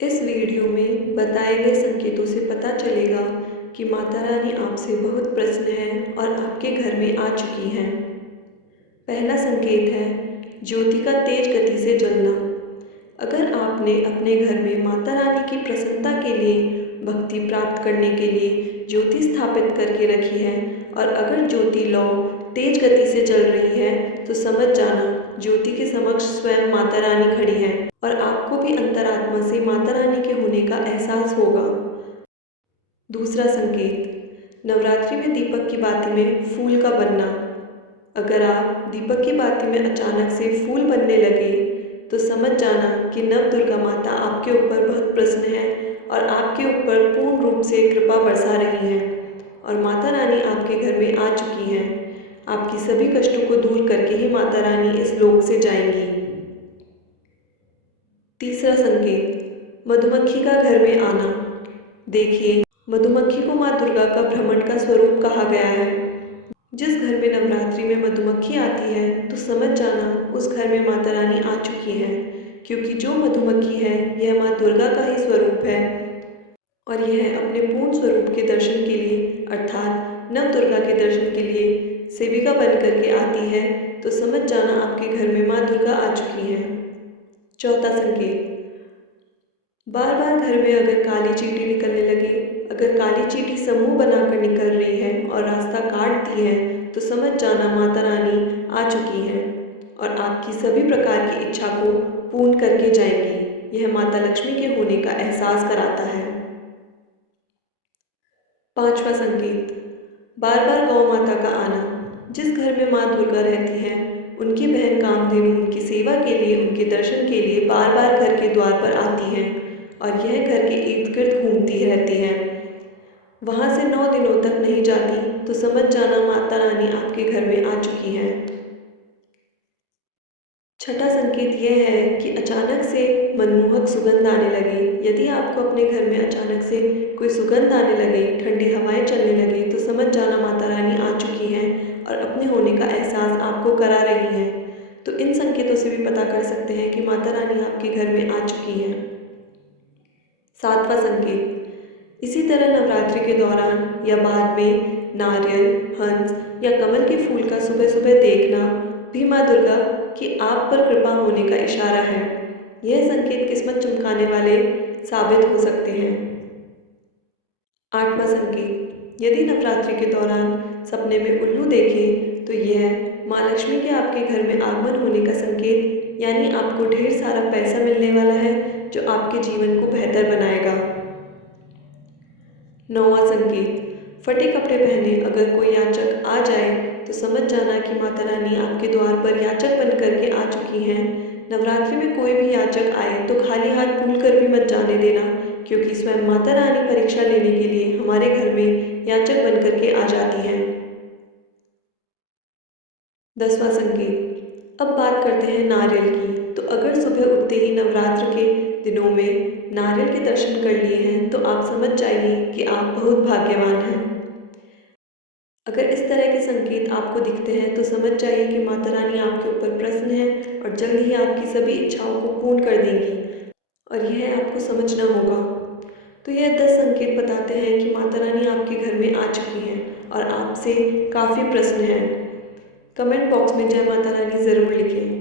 इस वीडियो में बताए गए संकेतों से पता चलेगा कि माता रानी आपसे बहुत प्रसन्न हैं और आपके घर में आ चुकी हैं। पहला संकेत है ज्योति का तेज गति से जलना। अगर आपने अपने घर में माता रानी की प्रसन्नता के लिए भक्ति प्राप्त करने के लिए ज्योति स्थापित करके रखी है और अगर ज्योति लौ तेज गति से जल रही है तो समझ जाना ज्योति के समक्ष स्वयं माता रानी खड़ी हैं और आपको भी अंतरात्मा से माता रानी के होने का एहसास होगा। दूसरा संकेत नवरात्रि में दीपक की बाती में फूल का बनना। अगर आप दीपक की बाती में अचानक से फूल बनने लगे तो समझ जाना कि नव दुर्गा माता आपके ऊपर बहुत प्रसन्न है और आपके ऊपर पूर्ण रूप से कृपा बरसा रही हैं और माता रानी आपके घर में आ चुकी हैं। आपकी सभी कष्टों को दूर करके ही माता रानी इस लोक से जाएंगी। तीसरा संकेत मधुमक्खी का घर में आना। देखिए, मधुमक्खी को माँ दुर्गा का भ्रमण का स्वरूप कहा गया है। जिस घर में नवरात्रि में मधुमक्खी आती है तो समझ जाना उस घर में माता रानी आ चुकी है, क्योंकि जो मधुमक्खी है यह माँ दुर्गा का ही स्वरूप है और यह अपने पूर्ण स्वरूप के दर्शन के लिए अर्थात नव दुर्गा के दर्शन के लिए सेविका बन करके आती है, तो समझ जाना आपके घर में माँ दुर्गा आ चुकी है। चौथा संकेत बार बार घर में अगर काली चींटी निकलने लगे, अगर काली चींटी समूह बनाकर निकल रही है और रास्ता काटती है तो समझ जाना माता रानी आ चुकी है और आपकी सभी प्रकार की इच्छा को पूर्ण करके जाएंगी। यह माता लक्ष्मी के होने का एहसास कराता है। पांचवा संकेत बार बार गौ माता का आना। जिस घर में माँ दुर्गा रहती हैं उनकी बहन कामधेनु उनकी सेवा के लिए उनके दर्शन के लिए बार बार घर के द्वार पर आती हैं और यह घर के इर्द गिर्द घूमती रहती हैं। वहाँ से 9 दिनों तक नहीं जाती तो समझ जाना माता रानी आपके घर में आ चुकी हैं। छठा संकेत यह है कि अचानक से मनमोहक सुगंध आने लगे। यदि आपको अपने घर में अचानक से कोई सुगंध आने लगे, ठंडी हवाएं चलने लगे तो समझ जाना माता रानी आ चुकी हैं और अपने होने का एहसास आपको करा रही हैं। तो इन संकेतों से भी पता कर सकते हैं कि माता रानी आपके घर में आ चुकी हैं। सातवां संकेत इसी तरह नवरात्रि के दौरान या बाद में नारियल, हंस या कमल के फूल का सुबह सुबह देखना भी माँ दुर्गा कि आप पर कृपा होने का इशारा है। यह संकेत किस्मत चमकाने वाले साबित हो सकते हैं। आठवां संकेत यदि नवरात्रि के दौरान सपने में उल्लू देखें तो यह माँ लक्ष्मी के आपके घर में आगमन होने का संकेत, यानी आपको ढेर सारा पैसा मिलने वाला है जो आपके जीवन को बेहतर बनाएगा। नौवां संकेत फटे कपड़े पहने अगर कोई याचक आ जाए तो समझ जाना कि माता रानी आपके द्वार पर याचक बन करके आ चुकी हैं। नवरात्रि में कोई भी याचक आए तो खाली हाथ भूल कर भी मत जाने देना, क्योंकि स्वयं माता रानी परीक्षा लेने के लिए हमारे घर में याचक बन करके आ जाती हैं। 10वां संकेत अब बात करते हैं नारियल की। तो अगर सुबह उठते ही नवरात्र के दिनों में नारियल के दर्शन कर लिए हैं तो आप समझ जाइए कि आप बहुत भाग्यवान हैं। अगर इस तरह के संकेत आपको दिखते हैं तो समझ जाइए कि माता रानी आपके ऊपर प्रसन्न है और जल्द ही आपकी सभी इच्छाओं को पूर्ण कर देंगी और यह आपको समझना होगा। तो यह 10 संकेत बताते हैं कि माता रानी आपके घर में आ चुकी हैं और आपसे काफ़ी प्रसन्न हैं। कमेंट बॉक्स में जय माता रानी ज़रूर लिखें।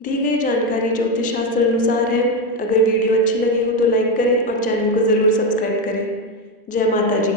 दी गई जानकारी ज्योतिष शास्त्र अनुसार है। अगर वीडियो अच्छी लगी हो तो लाइक करें और चैनल को ज़रूर सब्सक्राइब करें। जय माता जी।